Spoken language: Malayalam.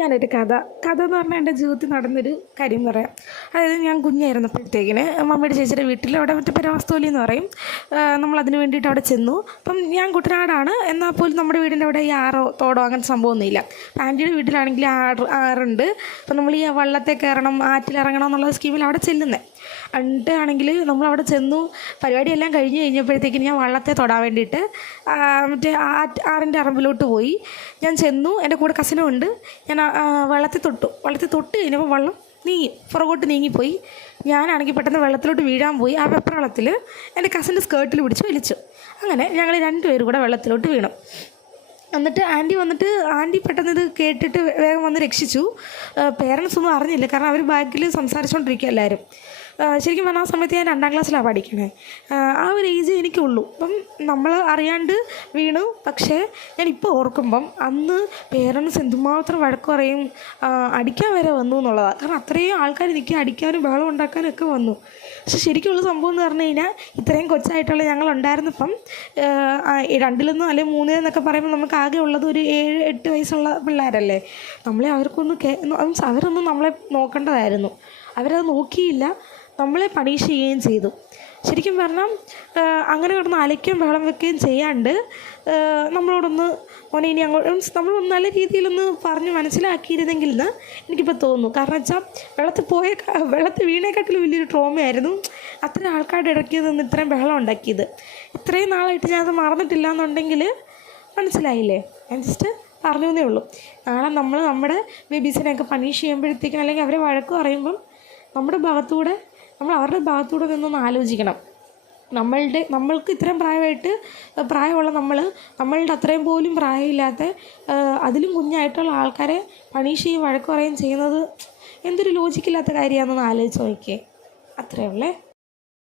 ഞാനൊരു കഥ എന്ന് പറഞ്ഞാൽ എൻ്റെ ജീവിതത്തിൽ നടന്നൊരു കാര്യം പറയാം. അതായത് ഞാൻ കുഞ്ഞായിരുന്നപ്പോഴത്തേക്കിന് മമ്മിയുടെ ചേച്ചിയുടെ വീട്ടിൽ അവിടെ മറ്റേ പെരവാസ്തോലി എന്ന് പറയും. നമ്മളതിന് വേണ്ടിയിട്ട് അവിടെ ചെന്നു. അപ്പം ഞാൻ കുട്ടനാടാണ്, എന്നാൽ പോലും നമ്മുടെ വീടിൻ്റെ അവിടെ ഈ ആറോ തോടോ അങ്ങനത്തെ സംഭവമൊന്നുമില്ല. ആൻറ്റിയുടെ വീട്ടിലാണെങ്കിൽ ആറുണ്ട്. അപ്പം നമ്മൾ ഈ വള്ളത്തെ കയറണം, ആറ്റിലിറങ്ങണം എന്നുള്ള സ്കീമിൽ അവിടെ ചെല്ലുന്നത്. എന്നിട്ട് ആണെങ്കിൽ നമ്മളവിടെ ചെന്നു. പരിപാടിയെല്ലാം കഴിഞ്ഞ് കഴിഞ്ഞപ്പോഴത്തേക്കിന് ഞാൻ വള്ളത്തെ തൊടാൻ വേണ്ടിയിട്ട് മറ്റേ ആറിൻ്റെ അറമ്പിലോട്ട് പോയി. ഞാൻ ചെന്നു, എൻ്റെ കൂടെ കസിനും ഉണ്ട്. ഞാൻ വെള്ളത്തിൽ തൊട്ട് കഴിഞ്ഞപ്പോൾ വെള്ളം പുറകോട്ട് നീങ്ങിപ്പോയി. ഞാനാണെങ്കിൽ പെട്ടെന്ന് വെള്ളത്തിലോട്ട് വീഴാൻ പോയി. ആ വെള്ളത്തിൽ എൻ്റെ കസിൻ്റെ സ്കേർട്ടിൽ പിടിച്ച് വലിച്ചു. അങ്ങനെ ഞങ്ങൾ രണ്ടുപേരും കൂടെ വെള്ളത്തിലോട്ട് വീണു. എന്നിട്ട് ആൻറ്റി പെട്ടെന്ന് ഇത് കേട്ടിട്ട് വേഗം വന്ന് രക്ഷിച്ചു. പേരൻസ് ഒന്നും അറിഞ്ഞില്ല, കാരണം അവർ ബാക്കിൽ സംസാരിച്ചുകൊണ്ടിരിക്കുക എല്ലാവരും. ശരിക്കും പറഞ്ഞാൽ ആ സമയത്ത് ഞാൻ 2ാം ക്ലാസ്സിലാണ് പഠിക്കണേ. ആ ഒരു ഏജ് എനിക്കുള്ളൂ. അപ്പം നമ്മൾ അറിയാണ്ട് വീണു. പക്ഷേ ഞാനിപ്പോൾ ഓർക്കുമ്പം അന്ന് പേരൻസ് എന്തുമാത്രം വഴക്ക് പറയും, അടിക്കാൻ വരെ വന്നു എന്നുള്ളതാണ്. കാരണം അത്രയും ആൾക്കാർ നിൽക്കുക, അടിക്കാനും ബഹളം ഉണ്ടാക്കാനും ഒക്കെ വന്നു. പക്ഷെ ശരിക്കുള്ള സംഭവം എന്ന് പറഞ്ഞു കഴിഞ്ഞാൽ ഇത്രയും കൊച്ചായിട്ടുള്ള ഞങ്ങളുണ്ടായിരുന്നപ്പം 2 അല്ലെങ്കിൽ 3 എന്നൊക്കെ പറയുമ്പോൾ നമുക്ക് ആകെ ഉള്ളത് ഒരു 7-8 വയസ്സുള്ള പിള്ളേരല്ലേ. അവരൊന്നും നമ്മളെ നോക്കേണ്ടതായിരുന്നു. അവരത് നോക്കിയില്ല, നമ്മളെ പണിഷ് ചെയ്യുകയും ചെയ്തു. ശരിക്കും പറഞ്ഞാൽ അങ്ങനെ കിടന്ന് അലയ്ക്കുകയും ബഹളം വെക്കുകയും ചെയ്യാണ്ട് നമ്മളോടൊന്ന് മോനെ ഇനി അങ്ങോട്ട് നമ്മളൊന്ന് നല്ല രീതിയിലൊന്ന് പറഞ്ഞ് മനസ്സിലാക്കിയിരുന്നെങ്കിൽ എന്ന് എനിക്കിപ്പോൾ തോന്നുന്നു. കാരണം വെച്ചാൽ വെള്ളത്തിൽ വീണേക്കാട്ടിലും വലിയൊരു ട്രോമയായിരുന്നു അത്രയും ആൾക്കാരുടെ ഇടയ്ക്ക് നിന്ന് ഇത്രയും ബഹളം ഉണ്ടാക്കിയത്. ഇത്രയും നാളായിട്ട് ഞാനത് മറന്നിട്ടില്ല എന്നുണ്ടെങ്കിൽ മനസ്സിലായില്ലേ? ഞാൻ ജസ്റ്റ് പറഞ്ഞു എന്നേ ഉള്ളൂ. നാളെ നമ്മൾ നമ്മുടെ ബേബീസിനെയൊക്കെ പണിഷ് ചെയ്യുമ്പോഴത്തേക്കും അല്ലെങ്കിൽ അവരെ വഴക്ക് പറയുമ്പം നമ്മൾ അവരുടെ ഭാഗത്തൂടെ നിന്നൊന്ന് ആലോചിക്കണം. നമ്മൾക്ക് ഇത്രയും പ്രായമുള്ള നമ്മളുടെ അത്രയും പോലും പ്രായമില്ലാത്ത അതിലും കുഞ്ഞായിട്ടുള്ള ആൾക്കാരെ പണിഷ് ചെയ്യും വഴക്ക് പറയുകയും ചെയ്യുന്നത് എന്തൊരു ലോജിക്കില്ലാത്ത കാര്യമാണെന്നൊന്ന് ആലോചിച്ച് നോക്കിയേ. അത്രയേ ഉള്ളേ.